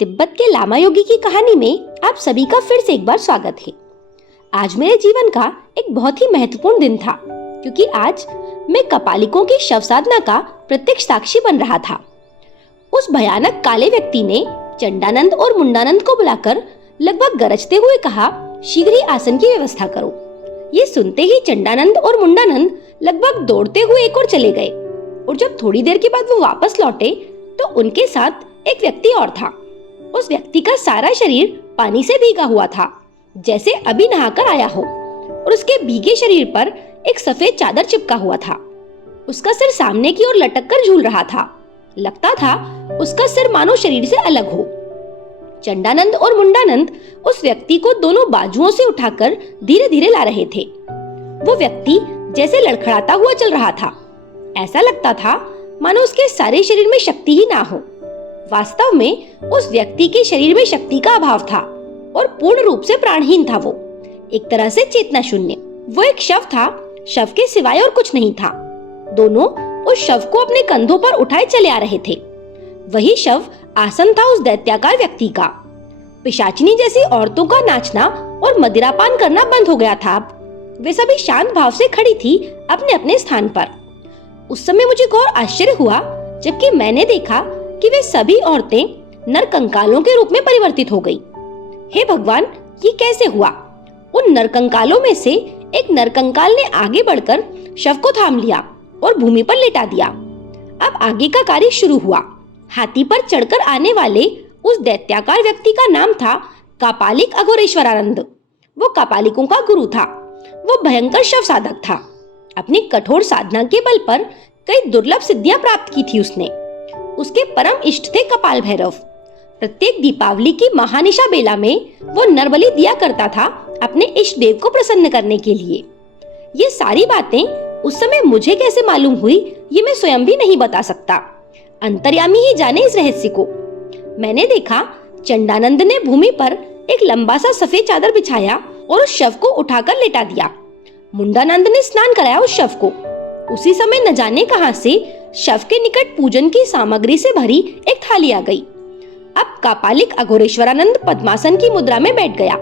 तिब्बत के लामा योगी की कहानी में आप सभी का फिर से एक बार स्वागत है। आज मेरे जीवन का एक बहुत ही महत्वपूर्ण दिन था, क्योंकि आज मैं कपालिकों की शव साधना का प्रत्यक्ष साक्षी बन रहा था। उस भयानक काले व्यक्ति ने चंडानंद और मुंडानंद को बुलाकर लगभग गरजते हुए कहा, शीघ्र ही आसन की व्यवस्था करो। ये सुनते ही चंडानंद और मुंडानंद लगभग दौड़ते हुए एक ओर चले गए, और जब थोड़ी देर के बाद वो वापस लौटे तो उनके साथ एक व्यक्ति और था। उस व्यक्ति का सारा शरीर पानी से भीगा हुआ था, जैसे अभी नहाकर आया हो, और उसके भीगे शरीर पर एक सफेद चादर चिपका हुआ था। उसका सिर सामने की ओर लटक कर झूल रहा था। लगता था उसका सिर मानो शरीर से अलग हो। चंडानंद और मुंडानंद उस व्यक्ति को दोनों बाजुओं से उठाकर धीरे धीरे ला रहे थे। वो व्यक्ति जैसे लड़खड़ाता हुआ चल रहा था। ऐसा लगता था मानो उसके सारे शरीर में शक्ति ही ना हो। वास्तव में उस व्यक्ति के शरीर में शक्ति का अभाव था और पूर्ण रूप से प्राणहीन था। वो एक तरह से चेतना शून्य। वो एक शव था, शव के सिवाय और कुछ नहीं था। दोनों उस शव को अपने कंधों पर उठाए चले आ रहे थे। वही शव आसन था उस दैत्याकार व्यक्ति का। पिशाचिनी जैसी औरतों का नाचना और मदिरापान करना बंद हो गया था। अब वे सभी शांत भाव से खड़ी थी अपने अपने स्थान पर। उस समय मुझे घोर आश्चर्य हुआ जबकि मैंने देखा कि वे सभी औरतें नरकंकालों के रूप में परिवर्तित हो गई। हे भगवान, ये कैसे हुआ? उन नरकंकालों में से एक नरकंकाल ने आगे बढ़कर शव को थाम लिया और भूमि पर लेटा दिया। अब आगे का कार्य शुरू हुआ। हाथी पर चढ़कर आने वाले उस दैत्याकार व्यक्ति का नाम था कापालिक अघोरेश्वरानंद। वो कापालिकों का गुरु था। वो भयंकर शव साधक था। अपनी कठोर साधना के बल पर कई दुर्लभ सिद्धियां प्राप्त की थी उसने। उसके परम इष्ट थे कपाल भैरव। प्रत्येक दीपावली की महानिशा बेला में वो नरबलि दिया करता था अपने इष्ट देव को प्रसन्न करने के लिए। ये सारी बातें उस समय मुझे कैसे मालूम हुई, ये मैं स्वयं भी नहीं बता सकता। अंतर्यामी ही जाने इस रहस्य को। मैंने देखा चंडानंद ने भूमि पर एक लंबा सा सफेद चादर बिछाया और उस शव को उठाकर लेटा दिया। मुंडानंद ने स्नान कराया उस शव को। उसी समय न जाने कहां से शव के निकट पूजन की सामग्री से भरी एक थाली आ गई। अब कापालिक अघोरेश्वरानंद पद्मासन की मुद्रा में बैठ गया।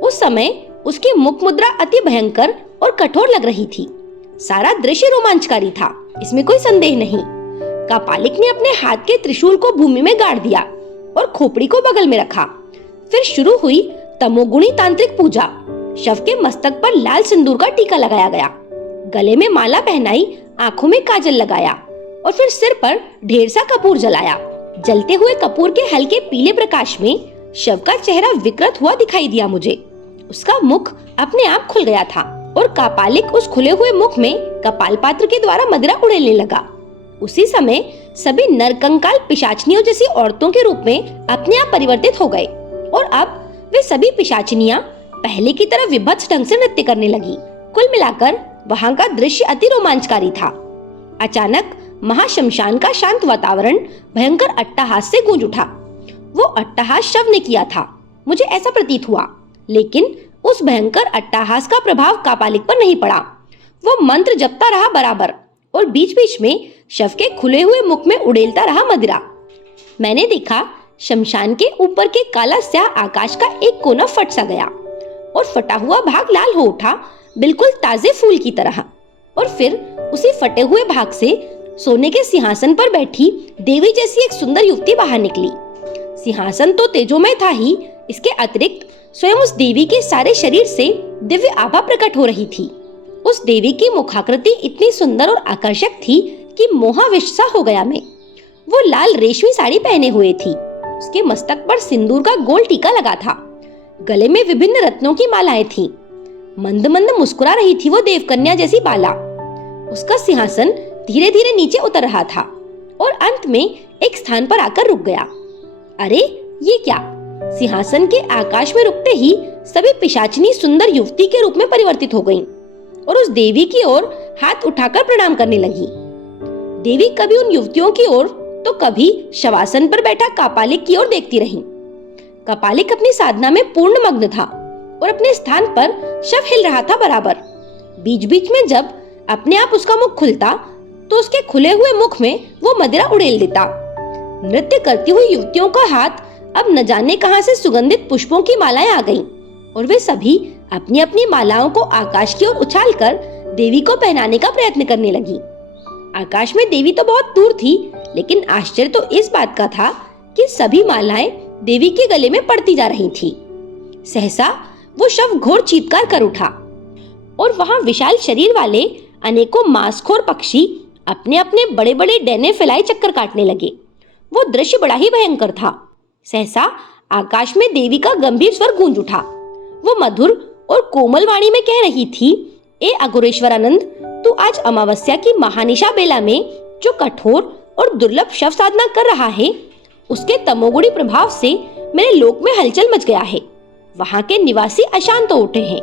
उस समय उसकी मुख मुद्रा अति भयंकर और कठोर लग रही थी। सारा दृश्य रोमांचकारी था, इसमें कोई संदेह नहीं। कापालिक ने अपने हाथ के त्रिशूल को भूमि में गाड़ दिया और खोपड़ी को बगल में रखा। फिर शुरू हुई तमोगुणी तांत्रिक पूजा। शव के मस्तक पर लाल सिंदूर का टीका लगाया गया, गले में माला पहनाई, आंखों में काजल लगाया और फिर सिर पर ढेर सा कपूर जलाया। जलते हुए कपूर के हल्के पीले प्रकाश में शव का चेहरा विकृत हुआ दिखाई दिया मुझे। उसका मुख अपने आप खुल गया था और कापालिक उस खुले हुए मुख में कपाल पात्र के द्वारा मदिरा उड़ेलने लगा। उसी समय सभी नरकंकाल पिशाचनियों जैसी औरतों के रूप में अपने आप परिवर्तित हो गए और अब वे सभी पिशाचनियां पहले की तरह विभत्स ढंग से नृत्य करने लगी। कुल मिलाकर वहां का दृश्य अति रोमांचकारी था। अचानक महाशमशान का शांत वातावरण भयंकर अट्टहास से गूंज उठा। वो अट्टहास शव ने किया था, मुझे ऐसा प्रतीत हुआ, लेकिन उस भयंकर अट्टहास का प्रभाव कापालिक पर नहीं पड़ा। वो मंत्र जपता रहा बराबर और बीच बीच में शव के खुले हुए मुख में उड़ेलता रहा मदिरा। मैंने देखा शमशान के ऊपर के काला स्याह आकाश का एक कोना फट सा गया और फटा हुआ भाग लाल हो उठा, बिल्कुल ताजे फूल की तरह। और फिर उसी फटे हुए भाग से सोने के सिंहासन पर बैठी देवी जैसी एक सुंदर युवती बाहर निकली। सिंहासन तो तेजोमय था ही, इसके अतिरिक्त स्वयं उस देवी के सारे शरीर से दिव्य आभा प्रकट हो रही थी। उस देवी की मुखाकृति इतनी सुंदर और आकर्षक थी कि मोहाविष्ट सा हो गया मैं। वो लाल रेशमी साड़ी पहने हुए थी। उसके मस्तक पर सिंदूर का गोल टीका लगा था। गले में विभिन्न रत्नों की मालाएं थी। मंद मंद मुस्कुरा रही थी वो देवकन्या जैसी बाला। उसका सिंहासन धीरे धीरे नीचे उतर रहा था और अंत में एक स्थान पर आकर रुक गया। अरे ये क्या? सिंहासन के आकाश में रुकते ही सभी पिशाचिनी सुंदर युवती के रूप में परिवर्तित हो गईं और उस देवी की ओर हाथ उठाकर प्रणाम करने लगी। देवी कभी उन युवतियों की ओर तो कभी शवासन पर बैठा कापालिक की ओर देखती रही। कापालिक अपनी साधना में पूर्ण मग्न था और अपने स्थान पर शव हिल रहा था बराबर। बीच बीच में जब अपने आप उसका मुख खुलता तो उसके खुले हुए मुख में वो मदिरा उड़ेल देता। नृत्य करती हुई युवतियों का हाथ अब न जाने कहां से सुगंधित पुष्पों की मालाएं आ गईं और वे सभी अपनी अपनी मालाओं को आकाश की ओर उछालकर देवी को पहनाने का प्रयत्न करने लगी। आकाश में देवी तो बहुत दूर थी, लेकिन आश्चर्य तो इस बात का था कि सभी मालाएं देवी के गले में पड़ती जा रही थी। सहसा वो शव घोर चीत्कार कर उठा और वहां विशाल शरीर वाले अनेकों मांसखोर पक्षी अपने अपने बड़े बड़े डैने फैलाए चक्कर काटने लगे। वो दृश्य बड़ा ही भयंकर था। सहसा आकाश में देवी का गंभीर स्वर गूंज उठा। वो मधुर और कोमल वाणी में कह रही थी, ए अघोरेश्वरानंद, तू आज अमावस्या की महानिशा बेला में जो कठोर और दुर्लभ शव साधना कर रहा है, उसके तमोगुणी प्रभाव से मेरे लोक में हलचल मच गया है। वहां के निवासी अशांत हो उठे हैं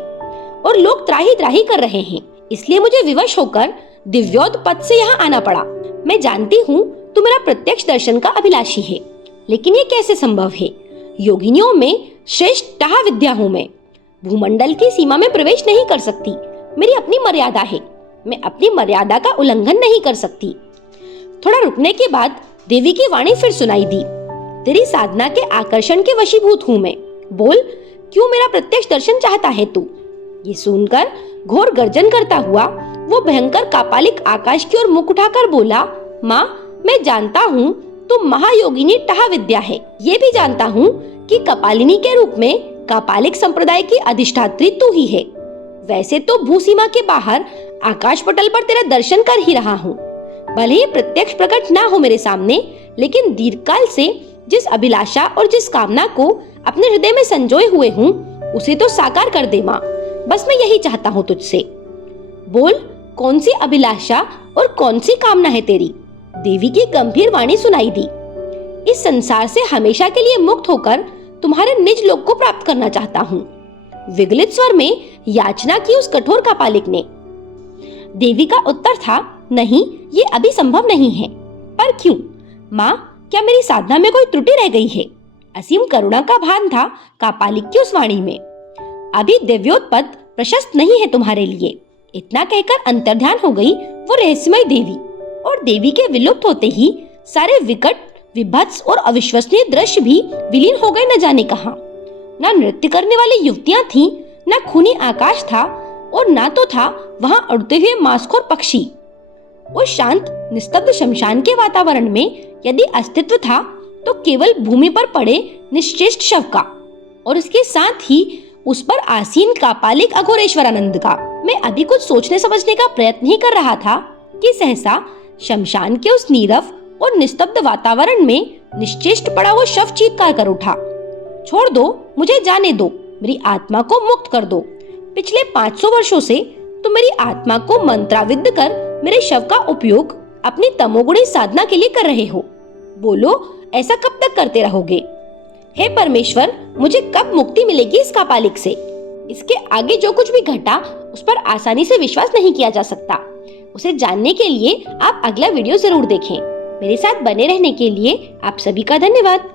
और लोग त्राही त्राही कर रहे हैं। इसलिए मुझे विवश होकर दिव्योत पद से यहाँ आना पड़ा। मैं जानती हूँ तू मेरा प्रत्यक्ष दर्शन का अभिलाषी है, लेकिन ये कैसे संभव है? योगिनियों में श्रेष्ठ टाह विद्या हूँ मैं। भूमंडल की सीमा में प्रवेश नहीं कर सकती। मेरी अपनी मर्यादा है। मैं अपनी मर्यादा का उल्लंघन नहीं कर सकती। थोड़ा रुकने के बाद देवी की वाणी फिर सुनाई दी। तेरी साधना के आकर्षण के वशीभूत हूँ मैं। बोल, क्यों मेरा प्रत्यक्ष दर्शन चाहता है तू? ये सुनकर घोर गर्जन करता हुआ वो भयंकर कापालिक आकाश की ओर मुख उठाकर बोला, माँ, मैं जानता हूँ तुम महायोगिनी टाह विद्या है। ये भी जानता हूँ कि कपालिनी के रूप में कापालिक संप्रदाय की अधिष्ठात्री तू ही है। वैसे तो भूसीमा के बाहर आकाश पटल पर तेरा दर्शन कर ही रहा हूँ। भले ही प्रत्यक्ष प्रकट ना हो मेरे सामने, लेकिन दीर्घकाल से जिस अभिलाषा और जिस कामना को अपने हृदय में संजोए हुए हूँ, उसे तो साकार कर दे माँ। बस मैं यही चाहता हूँ तुझसे। बोल, कौन सी अभिलाषा और कौन सी कामना है तेरी? देवी की गंभीर वाणी सुनाई दी। इस संसार से हमेशा के लिए मुक्त होकर तुम्हारे निज लोक को प्राप्त करना चाहता हूँ। विगलित स्वर में याचना की उस कठोर कापालिक ने। देवी का उत्तर था, नहीं, ये अभी संभव नहीं है। पर क्यों माँ? क्या मेरी साधना में कोई त्रुटि रह गई है? असीम करुणा का भान था कापालिक की उस वाणी में। अभी दिव्योत्पद प्रशस्त नहीं है तुम्हारे लिए। इतना कहकर अंतर्ध्यान हो गई वो रहस्यमय देवी, और देवी के विलुप्त होते ही सारे विकट, विभत्स और अविश्वसनीय दृश्य भी विलीन हो गए न जाने कहां। ना नृत्य करने वाली युवतियां थीं, ना खूनी आकाश था, और ना तो था वहां उड़ते हुए मांसखोर पक्षी। उस शांत निस्तब्ध शमशान के वातावरण में यदि अस्तित्व था तो केवल भूमि पर पड़े निश्चेष्ट शव का, और उसके साथ ही उस पर आसीन कापालिक अघोरेश्वरानंद का। मैं अभी कुछ सोचने समझने का प्रयत्न ही कर रहा था कि सहसा शमशान के उस नीरव और निस्तब्ध वातावरण में निश्चेष्ट पड़ा वो शव चीत्कार कर उठा, छोड़ दो, मुझे जाने दो, मेरी आत्मा को मुक्त कर दो। पिछले 500 वर्षों से तुम मेरी आत्मा को मंत्राविद्ध कर मेरे शव का उपयोग अपनी तमोगुणी साधना के लिए कर रहे हो। बोलो, ऐसा कब तक करते रहोगे? हे परमेश्वर, मुझे कब मुक्ति मिलेगी इस कापालिक से? इसके आगे जो कुछ भी घटा उस पर आसानी से विश्वास नहीं किया जा सकता। उसे जानने के लिए आप अगला वीडियो जरूर देखें। मेरे साथ बने रहने के लिए आप सभी का धन्यवाद।